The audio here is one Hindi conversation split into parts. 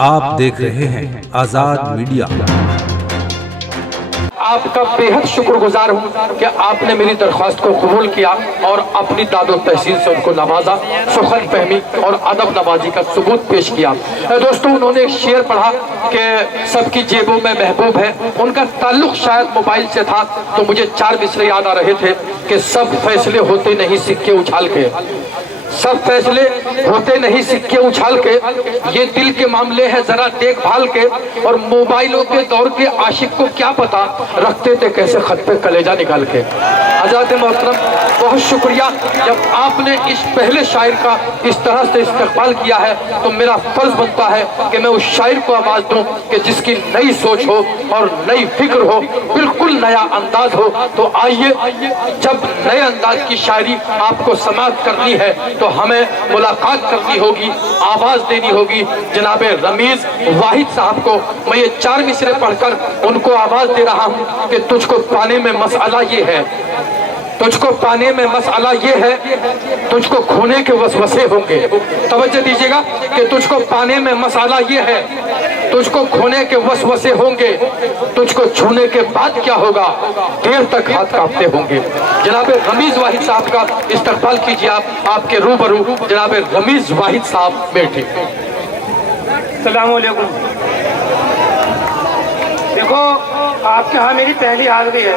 आप देख रहे हैं आजाद मीडिया। आपका बेहद शुक्रगुजार हूँ कि आपने मेरी दरख्वास्त को कबूल किया और अपनी दादो तहसीन से उनको नवाजा, सुखद फहमी और अदब नवाजी का सबूत पेश किया। दोस्तों, उन्होंने एक शेर पढ़ा कि सबकी जेबों में महबूब है। उनका ताल्लुक शायद मोबाइल से था, तो मुझे 4 मिसरे याद आ रहे थे कि सब फैसले होते नहीं सिक्के उछाल के, सब फैसले होते नहीं सिक्के उछाल के, ये दिल के मामले हैं जरा देखभाल के। और मोबाइलों के दौर के आशिक को क्या पता रखते थे कैसे खत पे कलेजा निकाल के। आजाद मोहतरम, बहुत शुक्रिया। जब आपने इस पहले शायर का इस तरह से इस्तकबाल किया है तो मेरा फर्ज बनता है कि मैं उस शायर को आवाज दूं कि जिसकी नई सोच हो और नई फिक्र हो, बिल्कुल नया अंदाज हो। तो आइए, जब नए अंदाज की शायरी आपको समाप्त करनी है तो हमें मुलाकात करनी होगी, आवाज देनी होगी। जनाबे रमीज वाहिद साहब को मैं ये 4 मिसरे पढ़कर उनको आवाज दे रहा हूँ कि तुझको पाने में मसला ये है, तुझको पाने में मसला ये है, तुझको खोने के वसवसे होंगे। तवज्जो दीजिएगा कि तुझको पाने में मसला ये है, तुझको खोने के वसवसे होंगे, तुझको छूने के बाद क्या होगा, देर तक हाथ कांपते होंगे। जनाब रमीज वाहिद साहब का इस्तकबाल कीजिए। आपके रूबरू जनाब रमीज वाहिद साहब बैठे। अस्सलाम वालेकुम। देखो, आपके यहाँ मेरी पहली हाजिरी है,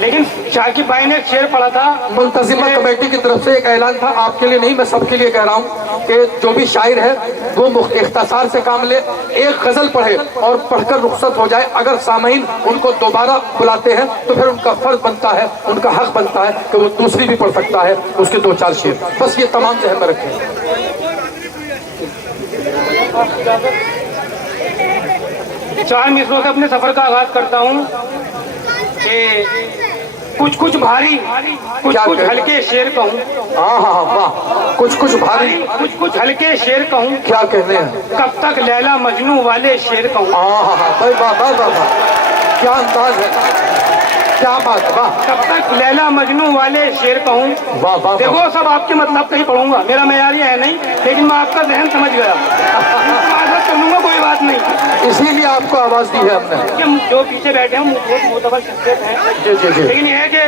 लेकिन शाकिब भाई ने एक शेर पढ़ा था। मुंतजिमा कमेटी की तरफ से एक ऐलान था, आपके लिए नहीं, मैं सबके लिए कह रहा हूँ कि जो भी शायर है वो इख्तिसार से काम ले, एक गजल पढ़े और पढ़कर रुखसत हो जाए। अगर सामईन उनको दोबारा बुलाते हैं तो फिर उनका फर्ज बनता है, उनका हक बनता है कि वो दूसरी भी पढ़ सकता है, उसके 2-4 शेर। बस ये तमाम जहन में रखें। 4 मिसरों से अपने सफर का आगाज करता हूँ कि कुछ कुछ भारी, कुछ कुछ हल्के शेर कहूँ। हाँ हाँ हाँ, वाह, कुछ कुछ भारी, कुछ कुछ हल्के शेर कहूँ। क्या कहने हैं, कब तक लैला मजनू वाले शेर कहूँ। हाँ हाँ हाँ, भाई वाह वाह वाह वाह, क्या अंदाज है, क्या बात, वाह। कब तक लैला मजनू वाले शेर कहूँ। वाह वाह। देखो, सब आपके मतलब का ही पढ़ूंगा, मेरा मेयार है नहीं, लेकिन मैं आपका जहन समझ गया, माजरत कर लूंगा, कोई बात नहीं। इसीलिए आपको आवाज दी है हमने। कि जो पीछे बैठे हैं बहुत मोतबर शख्सियत हैं, जी जी जी, लेकिन ये है कि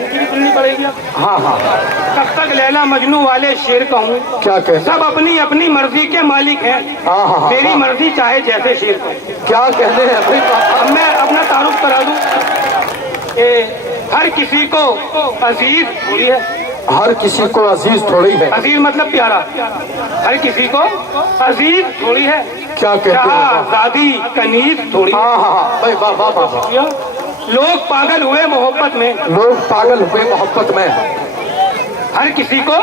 उनकी भी सुननी पड़ेगी। हाँ हाँ। कब तक लैला मजनू वाले शेर कहूँ। क्या कहने, सब अपनी अपनी मर्जी के मालिक हैं, हाँ हाँ हाँ, मेरी मर्जी चाहे जैसे शेर कहूँ। क्या कहने हैं भाई। अब मैं अपना तारुफ करा दूं कि हर किसी को अजीज थोड़ी है। हर किसी को अजीज थोड़ी है। अजीज मतलब प्यारा, हर किसी को अजीज थोड़ी है। क्या कहते हैं, आजादी कनीज थोड़ी है। हाँ हाँ हाँ, भाई वाह वाह वाह। लोग पागल हुए मोहब्बत में, लोग पागल हुए मोहब्बत में, हर किसी को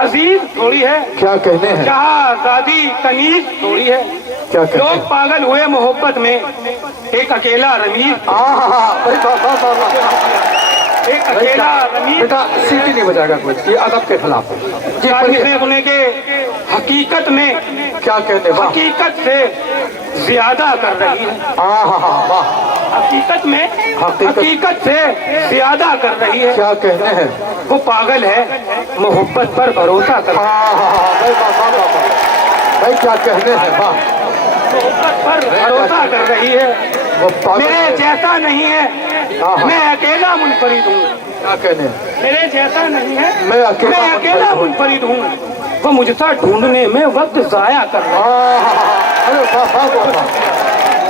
अजीज थोड़ी है। क्या कहने हैं, आजादी कनीज थोड़ी है। क्या कहते लोग हैं, पागल हुए मोहब्बत में, एक अकेला रमीज, हाँ हाँ हाँ, भाई वाह वाह वाह वाह। एक अकेला रमीज। बेटा सीटी नहीं बजाएगा कोई, ये अदब के खिलाफ है जी। अपने के हकीकत में, क्या कहते हैं, हकीकत से ज्यादा कर रही है। हाँ हाँ हाँ, वाह। हकीकत में, हकीकत से ज्यादा कर रही है। क्या कहने हैं, वो पागल है मोहब्बत पर भरोसा कर, हाँ हाँ हाँ, भाई वाह वाह वाह वाह। भाई क्या कहने हैं, वाह। मोहब्बत पर भरोसा कर रही है। वो पागल, मेरे जैसा नहीं है, मैं अकेला मुनफरिद हूँ। क्या कहने हैं, मेरे जैसा नहीं है, मैं अकेला मुनफरिद हूँ। वो मुझसे ढूंढने में वक्त जाया कर रहा है। हाँ हाँ हाँ, अरे वाह वाह वाह वाह।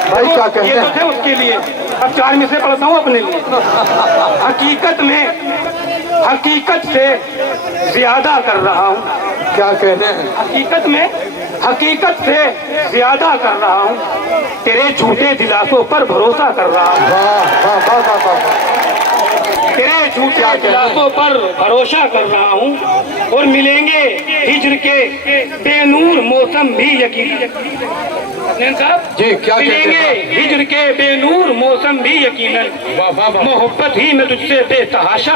भाई क्या कहने ये हैं, तो थे उसके लिए। अब 4 में से पढ़ता हूँ अपने लिए। हकीकत में, हकीकत से ज्यादा कर रहा हूँ। क्या कहने हैं, हकीकत में, हकीकत से ज्यादा कर रहा हूँ। तेरे झूठे दिलासों पर भरोसा कर रहा हूँ। वाह वाह वाह वाह वाह। तेरे झूठे दिलासों पर भरोसा कर रहा हूँ। और मिलेंगे हिज्र के बेनूर मौसम भी यकीन साहब जी, क्या मिलेंगे हिज्र के बेनूर मौसम भी यकीनन। मोहब्बत ही मैं तुझसे बेतहाशा,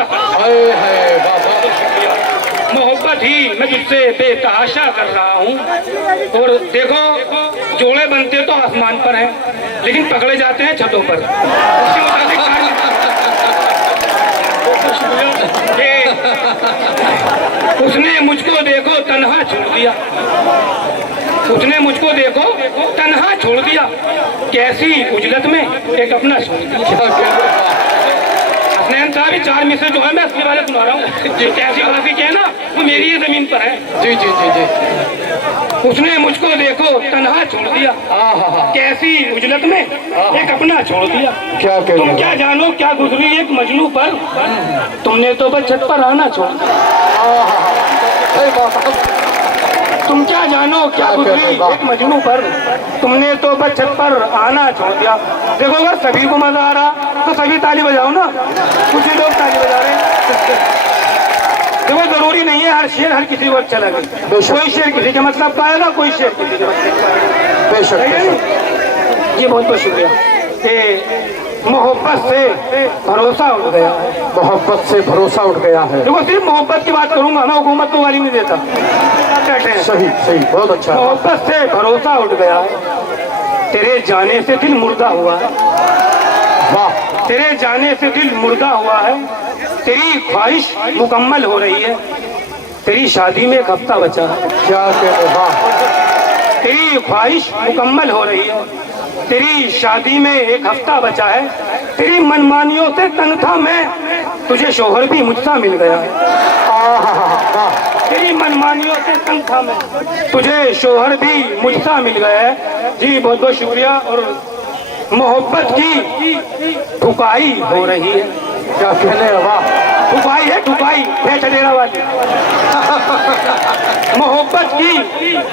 मोहब्बत ही मैं तुझसे बेतहाशा कर रहा हूँ। और देखो, जोड़े बनते तो आसमान पर हैं, लेकिन पकड़े जाते हैं छतों पर। उसके मुताबिक उसने मुझको देखो तन्हा छोड़ दिया, उसने मुझको देखो तन्हा छोड़ दिया, कैसी उजलत में एक अपना छोड़ दिया। हसनैन साहब, 4 मिसरे जो है मैं असली वाले सुना रहा हूँ। कैसी बात है ना, वो मेरी ही जमीन पर है। जी जी जी जी। उसने मुझको देखो तन्हा छोड़ दिया, कैसी उजलत में एक अपना छोड़ दिया। क्या कह तुम क्या जानो क्या गुजरी एक मजनू पर, तुमने तो बस छत पर आना छोड़ दिया। तुम क्या जानो क्या गुजरी एक मजनू पर, तुमने तो बस छत पर आना छोड़ दिया। देखो अगर सभी को मजा आ रहा तो सभी ताली बजाओ ना, कुछ ही लोग ताली बजा रहे हैं। देखो जरूरी नहीं है हर शेर हर किसी को अच्छा लगे, कोई शेर किसी के मतलब पाएगा, कोई शेर किसी के मतलब। बेशक। जी बहुत बहुत शुक्रिया। मोहब्बत से भरोसा उठ गया है, मोहब्बत से भरोसा उठ गया है। देखो सिर्फ मोहब्बत की बात करूंगा, मैं हुकूमत को गाली नहीं देता। कहते हैं सही सही, बहुत अच्छा। मोहब्बत से भरोसा उठ गया है, तेरे जाने से दिल मुर्दा हुआ है। वाह। तेरे जाने से दिल मुर्दा हुआ है, तेरी ख्वाहिश मुकम्मल हो रही है, तेरी शादी में एक हफ्ता बचा है। क्या कह रहे। वाह। तेरी ख्वाहिश मुकम्मल हो रही है, तेरी शादी में एक हफ्ता बचा है, तेरी मनमानियों से तंग था मैं, तुझे शोहर भी मुझसा मिल गया है। तेरी मनमानियों से तंग था मैं, तुझे शोहर भी मुझसा मिल गया है। जी बहुत बहुत शुक्रिया। और मोहब्बत की ठुकाई हो रही है। क्या कहने। वाह। ठुकाई है, ठुकाई है चलेरा वाली। मोहब्बत की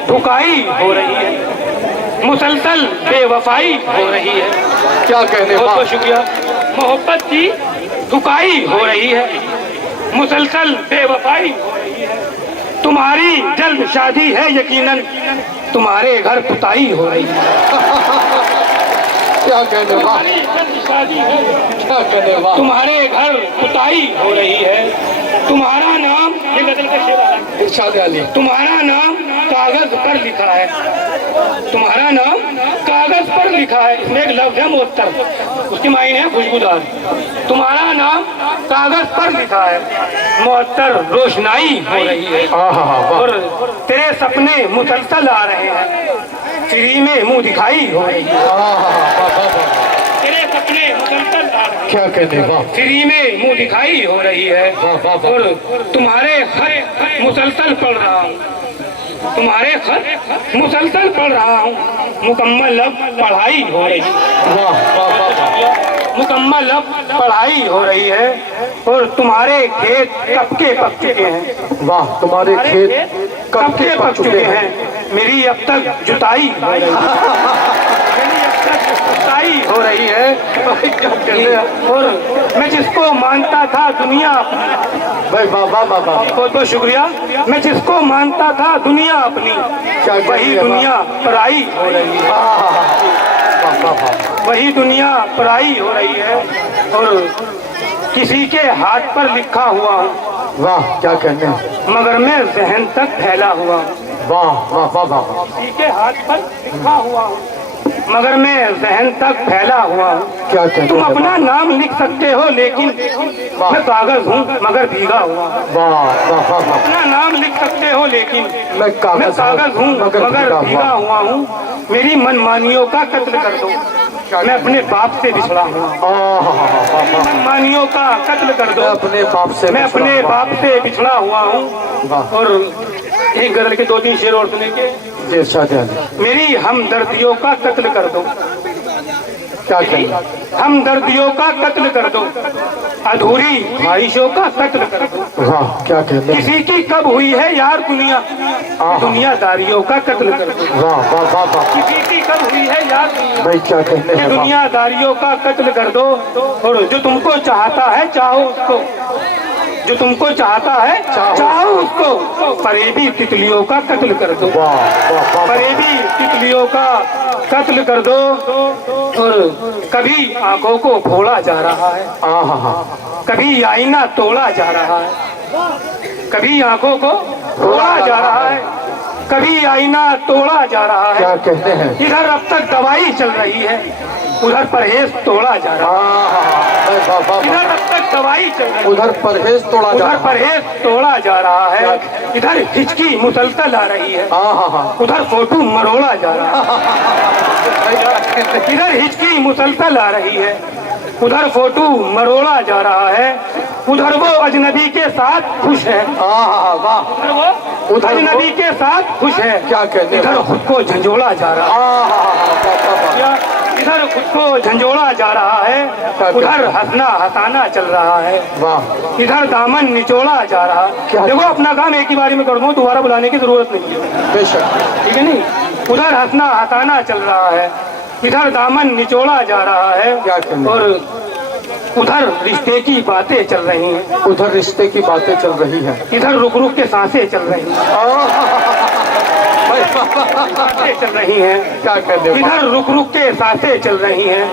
ठुकाई हो रही है, मुसलसल बेवफाई हो रही है। क्या कहने। बहुत बहुत शुक्रिया। मोहब्बत की ठुकाई हो रही है, मुसलसल बेवफाई हो रही है, तुम्हारी जल्द शादी है यकीनन, तुम्हारे घर पुताई हो रही है। क्या कहने। वाह। तुम्हारी जल्द शादी है, क्या कहने। वाह। तुम्हारे घर पुताई हो रही है, तुम्हारा नाम, ये गजल का शेर है, इरशाद अली। तुम्हारा नाम कागज पर लिखा है, तुम्हारा नाम कागज पर लिखा है। इसमें एक लफ्ज है मुअत्तर, उसकी मायने है खुशबूदार। तुम्हारा नाम कागज पर लिखा है, मुअत्तर रोशनाई हो रही है, और तेरे सपने मुसलसल आ रहे हैं, फ्री में मुंह दिखाई हो रही है। तेरे सपने मुसलसल आ रहे हैं, क्या कहने। वाह। फ्री में मुंह दिखाई हो रही है, और तुम्हारे खत मुसलसल पढ़ रहा हूँ, तुम्हारे खत मुसलसल पढ़ रहा हूँ, मुकम्मल अब पढ़ाई हो रही है। मुकम्मल अब पढ़ाई हो रही है, और तुम्हारे खेत कब के पक चुके हैं। वाह। तुम्हारे खेत कब के पक चुके हैं, मेरी अब तक जुताई हो रही है। मेरी अब तक जुताई हो रही है, और मैं जिसको मानता था दुनिया अपनी। भाई बाबा बाबा। बहुत बहुत शुक्रिया। मैं जिसको मानता था दुनिया अपनी, वही दुनिया पराई हो रही है। वही दुनिया पराई हो रही है, और किसी के हाथ पर लिखा हुआ हूँ। वाह। क्या कहने। मगर मैं जहन तक फैला हुआ हूँ। वाह वाह वाह वाह। किसी के हाथ पर लिखा हुआ हूँ, मगर मैं जहन तक फैला हुआ हूँ। क्या कहते। तुम अपना नाम लिख सकते हो, लेकिन मैं कागज हूँ मगर भीगा हुआ। वाह वाह वाह। अपना नाम लिख सकते हो, लेकिन मैं कागज हूँ मगर भीगा हुआ हूँ। मेरी मनमानियों का कत्ल कर दो, मैं अपने बाप से बिछड़ा हूँ। मनमानियों का कत्ल कर दो, अपने बाप से। मैं अपने बाप से बिछड़ा हुआ हूँ। और एक गजल के 2-3 शेर और सुने के। मेरी हमदर्दियों का कत्ल कर दो, क्या कहना। हमदर्दियों का कत्ल कर दो, अधूरी ख्वाहिशों का कत्ल कर दो। वाह। क्या कहना। किसी की कब हुई है यार दुनिया, दुनियादारियों का कत्ल कर दो। वाह वाह वाह वाह। किसी की कब हुई है यार दुनिया, भाई क्या कहने। दुनियादारियों का कत्ल कर दो, और जो तुमको चाहता है चाहो उसको, जो तुमको चाहता है चाहो उसको, फरेबी तितलियों का कत्ल कर दो। फरेबी तितलियों का कत्ल कर दो, और कभी आंखों को फोड़ा जा रहा है, कभी आईना तोड़ा जा रहा है, कभी आंखों को फोड़ा जा रहा है, कभी आईना तोड़ा जा रहा है। क्या कहते हैं। इधर अब तक दवाई चल रही है, उधर परहेज तोड़ा जा रहा है। इधर अब तक दवाई चल रही है, उधर परहेज तोड़ा जा उधर रहा है। परहेज तोड़ा जा रहा है, इधर हिचकी मुसलसल आ रही है, हाँ हाँ हाँ। उधर फोटो मरोड़ा जा रहा है, इधर हिचकी मुसलसल आ रही है, उधर फोटो मरोड़ा जा रहा है, उधर वो अजनबी के साथ खुश है, हाँ हाँ वाह। उधर वो अजनबी के साथ खुश है, क्या कहते हैं? इधर खुद को झंझोड़ा जा रहा है, हाँ हाँ हाँ वाह। इधर खुद को झंझोड़ा जा रहा है, उधर हंसना हंसाना चल रहा है, वाह। इधर दामन निचोड़ा जा रहा है। देखो अपना काम एक ही बारी में कर दो, दोबारा बुलाने की जरूरत नहीं है, बेशक। ठीक है नहीं। उधर हंसना हंसाना चल रहा है, इधर दामन निचोड़ा जा रहा है, क्या कहना? और उधर रिश्ते की बातें चल रही हैं, उधर रिश्ते की बातें चल रही हैं, इधर रुक रुक के सांसें चल रही हैं, सांसें चल रही हैं, क्या कहते हैं? इधर रुक रुक के सांसें चल रही हैं,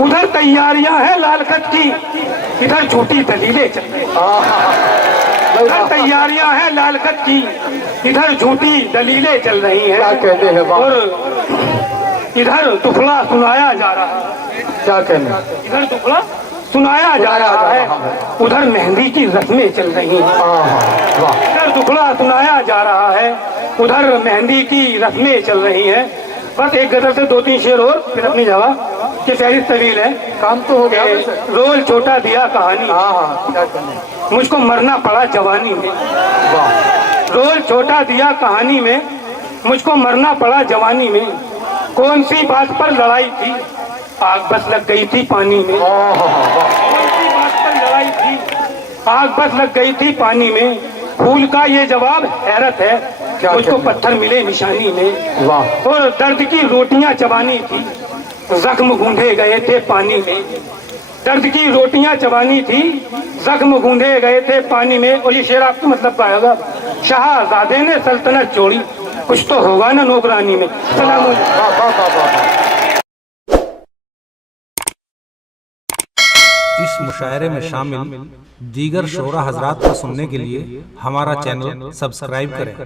उधर तैयारियां हैं लालखत की, इधर झूठी दलीलें चल रही हैं, इधर तैयारियां हैं लालखत की, इधर झूठी दलीलें चल रही हैं, क्या कहते हैं? वाह। और इधर दुखड़ा सुनाया जा रहा है, क्या कहना? इधर दुखड़ा सुनाया जा रहा है, उधर मेहंदी की रस्में चल रही हैं, हाँ हाँ वाह। इधर दुखड़ा सुनाया जा रहा है, उधर मेहंदी की रस्में चल रही हैं। बस एक गजल से दो तीन शेर और फिर अपनी जगह की फहरिस्त तवील है। काम तो हो गया वैसे। रोल छोटा दिया कहानी, हाँ हाँ क्या कहना? मुझको मरना पड़ा जवानी में, वाह। रोल छोटा दिया कहानी में, मुझको मरना पड़ा जवानी में, कौन सी बात पर लड़ाई थी, आग बस लग गई थी पानी में, हाँ हाँ वाह। कौन सी बात पर लड़ाई थी, आग बस लग गई थी पानी में, फूल का ये जवाब हैरत है, मुझको पत्थर मिले निशानी में, वाह। और दर्द की रोटियां चबानी थी, जख्म गूंधे गए थे पानी में, दर्द की रोटियां चबानी थी, जख्म गूंधे गए थे पानी में। और ये शेर आपको मतलब का होगा, शाहजादे ने सल्तनत छोड़ी, कुछ तो होगा ना नौकरानी में। सलाम। वाह वाह वाह वाह। इस मुशायरे में शामिल दीगर शोरा हजरात को सुनने के लिए हमारा चैनल सब्सक्राइब करें।